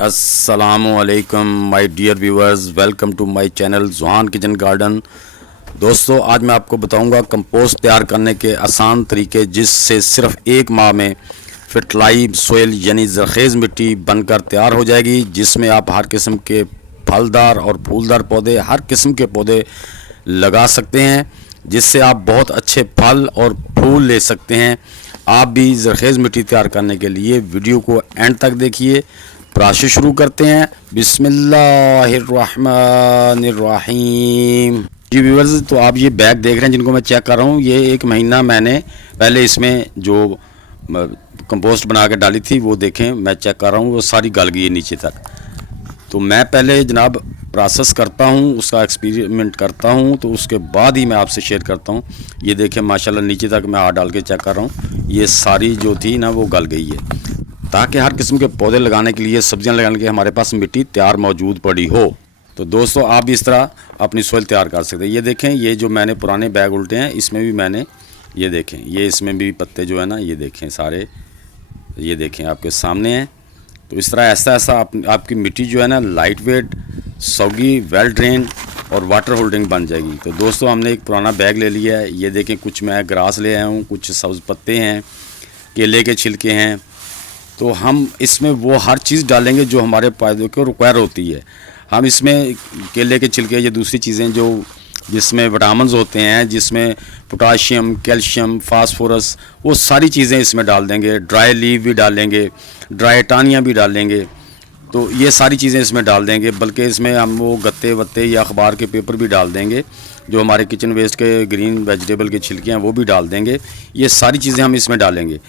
अस्सलामुअलैकुम my dear viewers, welcome to my channel Zuhan kitchen garden. दोस्तों, आज मैं आपको बताऊंगा कंपोस्ट तैयार करने के आसान तरीके, जिससे सिर्फ एक माह में फर्टिलाइज सोयल यानी ज़रख़ेज़ मिट्टी बनकर तैयार हो जाएगी, जिसमें आप हर किस्म के फलदार और फूलदार पौधे, हर किस्म के पौधे लगा सकते हैं, जिससे आप बहुत अच्छे फल और फूल ले सकते हैं। आप भी ज़रख़ेज़ मिट्टी तैयार करने के लिए वीडियो को एंड तक देखिए। प्रोसेस शुरू करते हैं। बिस्मिल्लाहिर्रहमानिर्रहीम। जी व्यूअर्स, तो आप ये बैग देख रहे हैं जिनको मैं चेक कर रहा हूँ, ये 1 महीना मैंने पहले इसमें जो कंपोस्ट बना के डाली थी वो देखें, मैं चेक कर रहा हूँ, वो सारी गल गई है नीचे तक। तो मैं पहले जनाब प्रोसेस करता हूँ, उसका एक्सपेरिमेंट करता हूँ, तो उसके बाद ही मैं आपसे शेयर करता हूँ। ये देखें माशाल्लाह नीचे तक मैं हाथ डाल के चेक कर रहा हूँ, ये सारी जो थी ना वो गल गई है, ताकि हर किस्म के पौधे लगाने के लिए, सब्जियां लगाने के लिए हमारे पास मिट्टी तैयार मौजूद पड़ी हो। तो दोस्तों, आप भी इस तरह अपनी सोइल तैयार कर सकते हैं। ये देखें, ये जो मैंने पुराने बैग उल्टे हैं, इसमें भी मैंने ये देखें, ये इसमें भी पत्ते जो है ना, ये देखें सारे, ये देखें आपके सामने हैं। तो इस तरह ऐसा ऐसा आपकी मिट्टी जो है ना लाइट वेट, सौगी, वेल ड्रेन और वाटर होल्डिंग बन जाएगी। तो दोस्तों, हमने एक पुराना बैग ले लिया है। ये देखें, कुछ मैं ग्रास ले आया हूँ, कुछ सब्ज़ पत्ते हैं, केले के छिलके हैं। तो हम इसमें वो हर चीज़ डालेंगे जो हमारे पौधों को रिक्वायर होती है। हम इसमें केले के छिलके, ये दूसरी चीज़ें जो जिसमें विटामिन्स होते हैं, जिसमें पोटाशियम, कैल्शियम, फास्फोरस, वो सारी चीज़ें इसमें डाल देंगे। ड्राई लीव भी डालेंगे, ड्राई टानियाँ भी डालेंगे। तो ये सारी चीज़ें इसमें डाल देंगे, बल्कि इसमें हम वो गत्ते वत्ते या अखबार के पेपर भी डाल देंगे। जो हमारे किचन वेस्ट के ग्रीन वेजिटेबल के छिलके हैं वो भी डाल देंगे। ये सारी चीज़ें हम इसमें डालेंगे।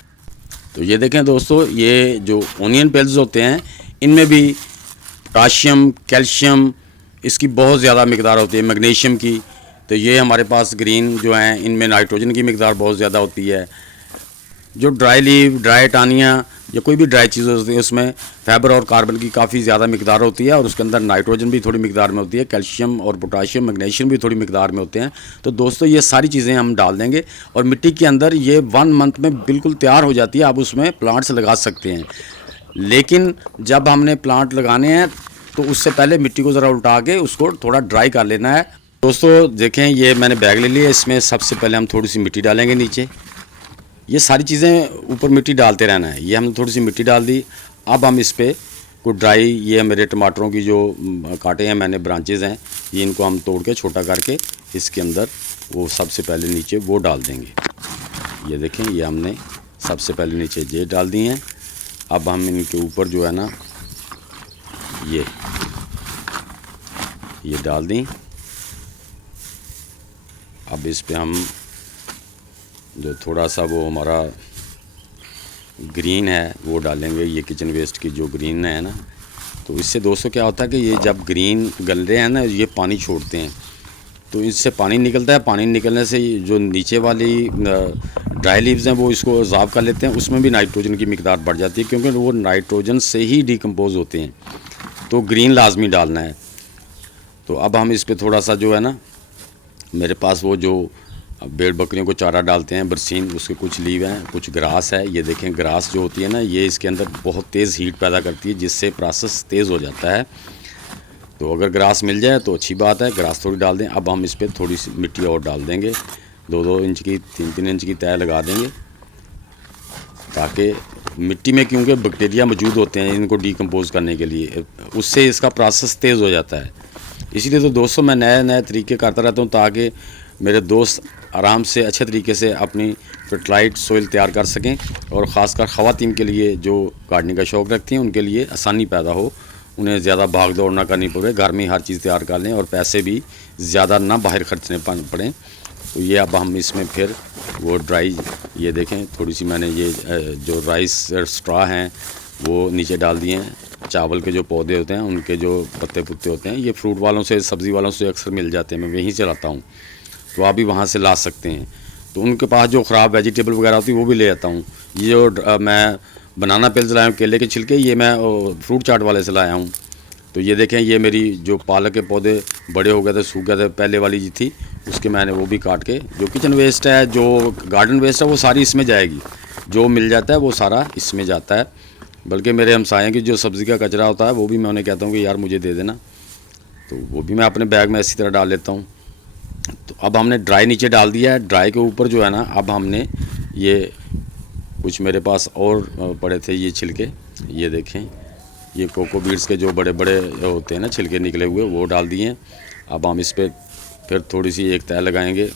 तो ये देखें दोस्तों, ये जो ओनियन पेल्स होते हैं, इनमें भी पोटाशियम, कैल्शियम, इसकी बहुत ज़्यादा मिकदार होती है, मैग्नीशियम की। तो ये हमारे पास ग्रीन जो हैं, इनमें नाइट्रोजन की मिकदार बहुत ज़्यादा होती है। जो ड्राई लीव, ड्राई टानियाँ या कोई भी ड्राई चीज़ होती है, उसमें फाइबर और कार्बन की काफ़ी ज़्यादा मिकदार होती है, और उसके अंदर नाइट्रोजन भी थोड़ी मिकदार में होती है, कैल्शियम और पोटाशियम, मैग्नीशियम भी थोड़ी मिकदार में होते हैं। तो दोस्तों, ये सारी चीज़ें हम डाल देंगे और मिट्टी के अंदर ये 1 मंथ में बिल्कुल तैयार हो जाती है। आप उसमें प्लांट्स लगा सकते हैं। लेकिन जब हमने प्लांट लगाने हैं तो उससे पहले मिट्टी को ज़रा उल्टा के उसको थोड़ा ड्राई कर लेना है। दोस्तों देखें, ये मैंने बैग ले लिया, इसमें सबसे पहले हम थोड़ी सी मिट्टी डालेंगे नीचे। ये सारी चीज़ें ऊपर मिट्टी डालते रहना है। ये हमने थोड़ी सी मिट्टी डाल दी। अब हम इस पर कुछ ड्राई, ये मेरे टमाटरों की जो काटे हैं मैंने, ब्रांचेज़ हैं, ये इनको हम तोड़ के छोटा करके इसके अंदर वो सबसे पहले नीचे वो डाल देंगे। ये देखें, ये हमने सबसे पहले नीचे ये डाल दी हैं। अब हम इनके ऊपर जो है ना ये डाल दी। अब इस पे हम जो थोड़ा सा वो हमारा ग्रीन है वो डालेंगे, ये किचन वेस्ट की जो ग्रीन है ना। तो इससे दोस्तों क्या होता है कि ये जब ग्रीन गल रहे हैं ना, ये पानी छोड़ते हैं, तो इससे पानी निकलता है। पानी निकलने से जो नीचे वाली ड्राई लीव्स हैं वो इसको ऑब्जॉर्ब कर लेते हैं, उसमें भी नाइट्रोजन की मिकदार बढ़ जाती है, क्योंकि वो नाइट्रोजन से ही डिकम्पोज होते हैं। तो ग्रीन लाजमी डालना है। तो अब हम इस पर थोड़ा सा जो है ना, मेरे पास वो जो भेड़ बकरियों को चारा डालते हैं बरसीन, उसके कुछ लीव हैं, कुछ ग्रास है। ये देखें, ग्रास जो होती है ना, ये इसके अंदर बहुत तेज़ हीट पैदा करती है, जिससे प्रोसेस तेज़ हो जाता है। तो अगर ग्रास मिल जाए तो अच्छी बात है, ग्रास थोड़ी डाल दें। अब हम इस पर थोड़ी सी मिट्टी और डाल देंगे, 2-2 इंच की, 3-3 इंच की तह लगा देंगे, ताकि मिट्टी में, क्योंकि बैक्टीरिया मौजूद होते हैं इनको डिकम्पोज करने के लिए, उससे इसका प्रोसेस तेज़ हो जाता है। इसीलिए तो दोस्तों, मैं नए नए तरीके करता रहता हूँ, ताकि मेरे दोस्त आराम से अच्छे तरीके से अपनी फर्टिलाइज्ड सोइल तैयार कर सकें, और ख़ासकर ख़वातीन के लिए जो गार्डनिंग का शौक़ रखती हैं, उनके लिए आसानी पैदा हो, उन्हें ज़्यादा भाग दौड़ ना करनी पड़े, घर में हर चीज़ तैयार कर लें और पैसे भी ज़्यादा ना बाहर खर्चने पड़ें। तो ये अब हम इसमें फिर वो ड्राई, ये देखें, थोड़ी सी मैंने ये जो राइस स्ट्रॉ हैं वो नीचे डाल दिए हैं। चावल के जो पौधे होते हैं उनके जो पत्ते पुत्ते होते हैं, ये फ्रूट वालों से, सब्ज़ी वालों से अक्सर मिल जाते हैं, मैं वहीं से लाता हूँ। तो आप भी वहाँ से ला सकते हैं। तो उनके पास जो ख़राब वेजिटेबल वगैरह होती है वो भी ले आता हूँ। ये जो मैं बनाना पेल्स लाया हूँ, केले के छिलके, ये मैं फ्रूट चाट वाले से लाया हूँ। तो ये देखें, ये मेरी जो पालक के पौधे बड़े हो गए थे, सूख गए थे, पहले वाली जी थी, उसके मैंने वो भी काट के, जो किचन वेस्ट है, जो गार्डन वेस्ट है, वो सारी इसमें जाएगी। जो मिल जाता है वो सारा इसमें जाता है। बल्कि मेरे हमसाये की जो सब्ज़ी का कचरा होता है वो भी मैं उन्हें कहता हूँ कि यार मुझे दे देना, तो वो भी मैं अपने बैग में इसी तरह डाल लेता हूँ। तो अब हमने ड्राई नीचे डाल दिया है। ड्राई के ऊपर जो है ना, अब हमने ये कुछ मेरे पास और पड़े थे ये छिलके, ये देखें, ये कोको बीट्स के जो बड़े बड़े होते हैं ना छिलके निकले हुए, वो डाल दिए हैं। अब हम इस पर फिर थोड़ी सी एक तह लगाएंगे,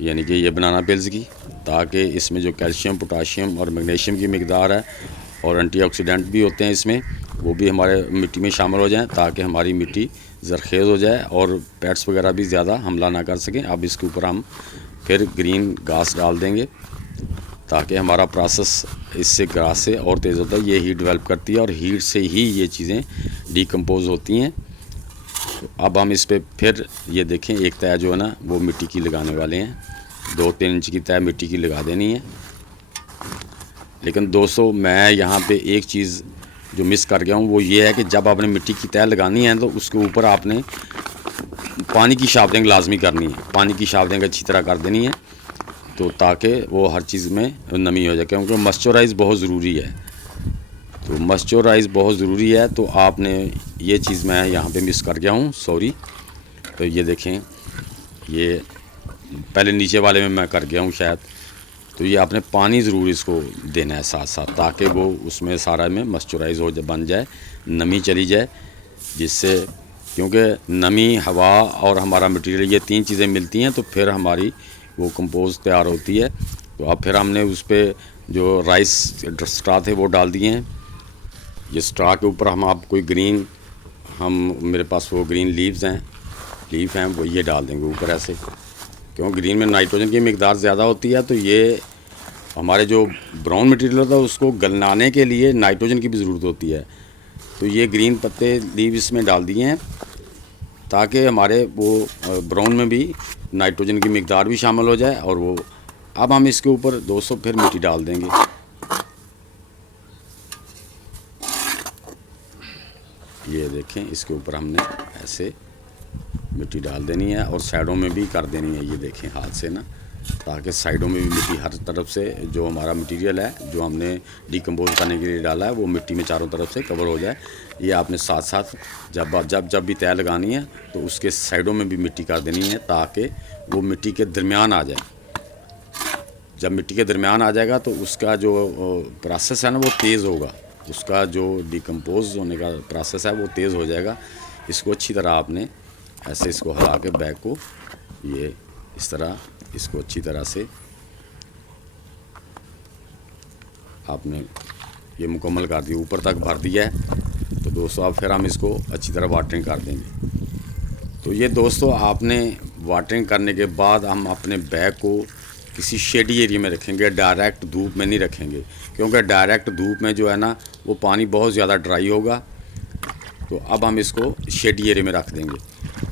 यानी कि ये बनाना पिल्स की, ताकि इसमें जो कैल्शियम, पोटाशियम और मैग्नीशियम की मिकदार है और एंटीऑक्सीडेंट भी होते हैं इसमें, वो भी हमारे मिट्टी में शामिल हो जाएं, ताकि हमारी मिट्टी ज़रखेज़ हो जाए और पेट्स वगैरह भी ज़्यादा हमला ना कर सकें। अब इसके ऊपर हम फिर ग्रीन घास डाल देंगे, ताकि हमारा प्रोसेस इससे घास से और तेज़ होता है। ये हीट डेवलप करती है और हीट से ही ये चीज़ें डिकम्पोज होती हैं। तो अब हम इस पर फिर ये देखें, एक तह जो है ना वो मिट्टी की लगाने वाले हैं। 2-3 इंच की तह मिट्टी की लगा देनी है। लेकिन दोस्तों, मैं यहाँ पे एक चीज़ जो मिस कर गया हूँ वो ये है कि जब आपने मिट्टी की तह लगानी है तो उसके ऊपर आपने पानी की शावरिंग लाजमी करनी है। पानी की शावरिंग अच्छी तरह कर देनी है, तो ताकि वो हर चीज़ में नमी हो जाए, क्योंकि मॉइस्चराइज़ बहुत ज़रूरी है। तो मॉइस्चराइज़ बहुत ज़रूरी है, तो आपने ये चीज़ मैं यहाँ पे मिस कर गया हूँ, सॉरी। तो ये देखें, ये पहले नीचे वाले में मैं कर गया हूँ शायद। तो ये आपने पानी ज़रूर इसको देना है साथ साथ, ताकि वो उसमें सारा में मॉइस्चराइज़ हो जाए, बन जाए, नमी चली जाए, जिससे, क्योंकि नमी, हवा और हमारा मटेरियल, ये 3 चीज़ें मिलती हैं तो फिर हमारी वो कंपोस्ट तैयार होती है। तो अब फिर हमने उस पर जो राइस स्ट्रा थे वो डाल दिए हैं। ये स्ट्रा के ऊपर हम आप कोई ग्रीन, मेरे पास वो ग्रीन लीफ हैं, वो ये डाल देंगे ऊपर ऐसे, क्यों ग्रीन में नाइट्रोजन की मिकदार ज़्यादा होती है। तो ये हमारे जो ब्राउन मटेरियल होता है उसको गलनाने के लिए नाइट्रोजन की भी ज़रूरत होती है। तो ये ग्रीन पत्ते लीव इसमें डाल दिए हैं, ताकि हमारे वो ब्राउन में भी नाइट्रोजन की मिकदार भी शामिल हो जाए। और वो अब हम इसके ऊपर 200 फिर मिट्टी डाल देंगे। ये देखें, इसके ऊपर हमने ऐसे मिट्टी डाल देनी है और साइडों में भी कर देनी है। ये देखें हाथ से ना, ताकि साइडों में भी मिट्टी हर तरफ से, जो हमारा मटेरियल है जो हमने डिकम्पोज करने के लिए डाला है, वो मिट्टी में चारों तरफ से कवर हो जाए। ये आपने साथ साथ जब भी तह लगानी है तो उसके साइडों में भी मिट्टी कर देनी है, ताकि वो मिट्टी के दरमियान आ जाए। जब मिट्टी के दरमियान आ जाएगा तो उसका जो प्रोसेस है ना वो तेज़ होगा, उसका जो डिकम्पोज होने का प्रोसेस है वो तेज़ हो जाएगा। इसको अच्छी तरह आपने ऐसे इसको हिला के बैग को, ये इस तरह इसको अच्छी तरह से आपने ये मुकम्मल कर दिया, ऊपर तक भर दिया है। तो दोस्तों अब फिर हम इसको अच्छी तरह वाटरिंग कर देंगे। तो ये दोस्तों, आपने वाटरिंग करने के बाद हम अपने बैग को किसी शेडी एरिया में रखेंगे, डायरेक्ट धूप में नहीं रखेंगे, क्योंकि डायरेक्ट धूप में जो है ना वो पानी बहुत ज़्यादा ड्राई होगा। तो अब हम इसको शेडी एरिया में रख देंगे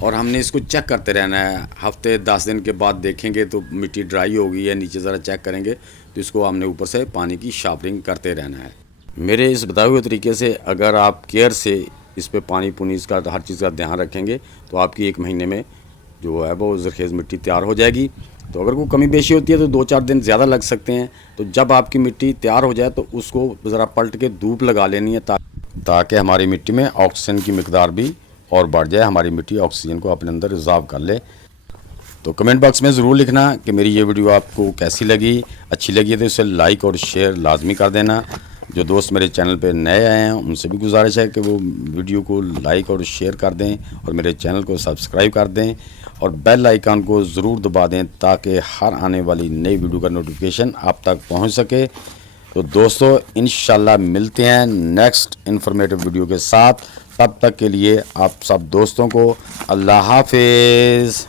और हमने इसको चेक करते रहना है। हफ्ते 10 दिन के बाद देखेंगे तो मिट्टी ड्राई होगी या नीचे ज़रा चेक करेंगे, तो इसको हमने ऊपर से पानी की शावरिंग करते रहना है। मेरे इस बताए हुए तरीके से अगर आप केयर से इस पे पानी पुनी इसका हर चीज़ का ध्यान रखेंगे तो आपकी 1 महीने में जो है वो ज़रखेज़ मिट्टी तैयार हो जाएगी। तो अगर कोई कमी बेशी होती है तो 2-4 दिन ज़्यादा लग सकते हैं। तो जब आपकी मिट्टी तैयार हो जाए तो उसको ज़रा पलट के धूप लगा लेनी है, ताकि हमारी मिट्टी में ऑक्सीजन की मिकदार भी और बढ़ जाए, हमारी मिट्टी ऑक्सीजन को अपने अंदर रिजर्व कर ले। तो कमेंट बॉक्स में ज़रूर लिखना कि मेरी ये वीडियो आपको कैसी लगी। अच्छी लगी है तो इसे लाइक और शेयर लाजमी कर देना। जो दोस्त मेरे चैनल पे नए आए हैं उनसे भी गुजारिश है कि वो वीडियो को लाइक और शेयर कर दें और मेरे चैनल को सब्सक्राइब कर दें और बेल आइकन को ज़रूर दबा दें, ताकि हर आने वाली नई वीडियो का नोटिफिकेशन आप तक पहुंच सके। तो दोस्तों इंशाल्लाह मिलते हैं नेक्स्ट इन्फॉर्मेटिव वीडियो के साथ। तब तक के लिए आप सब दोस्तों को अल्लाह हाफिज़।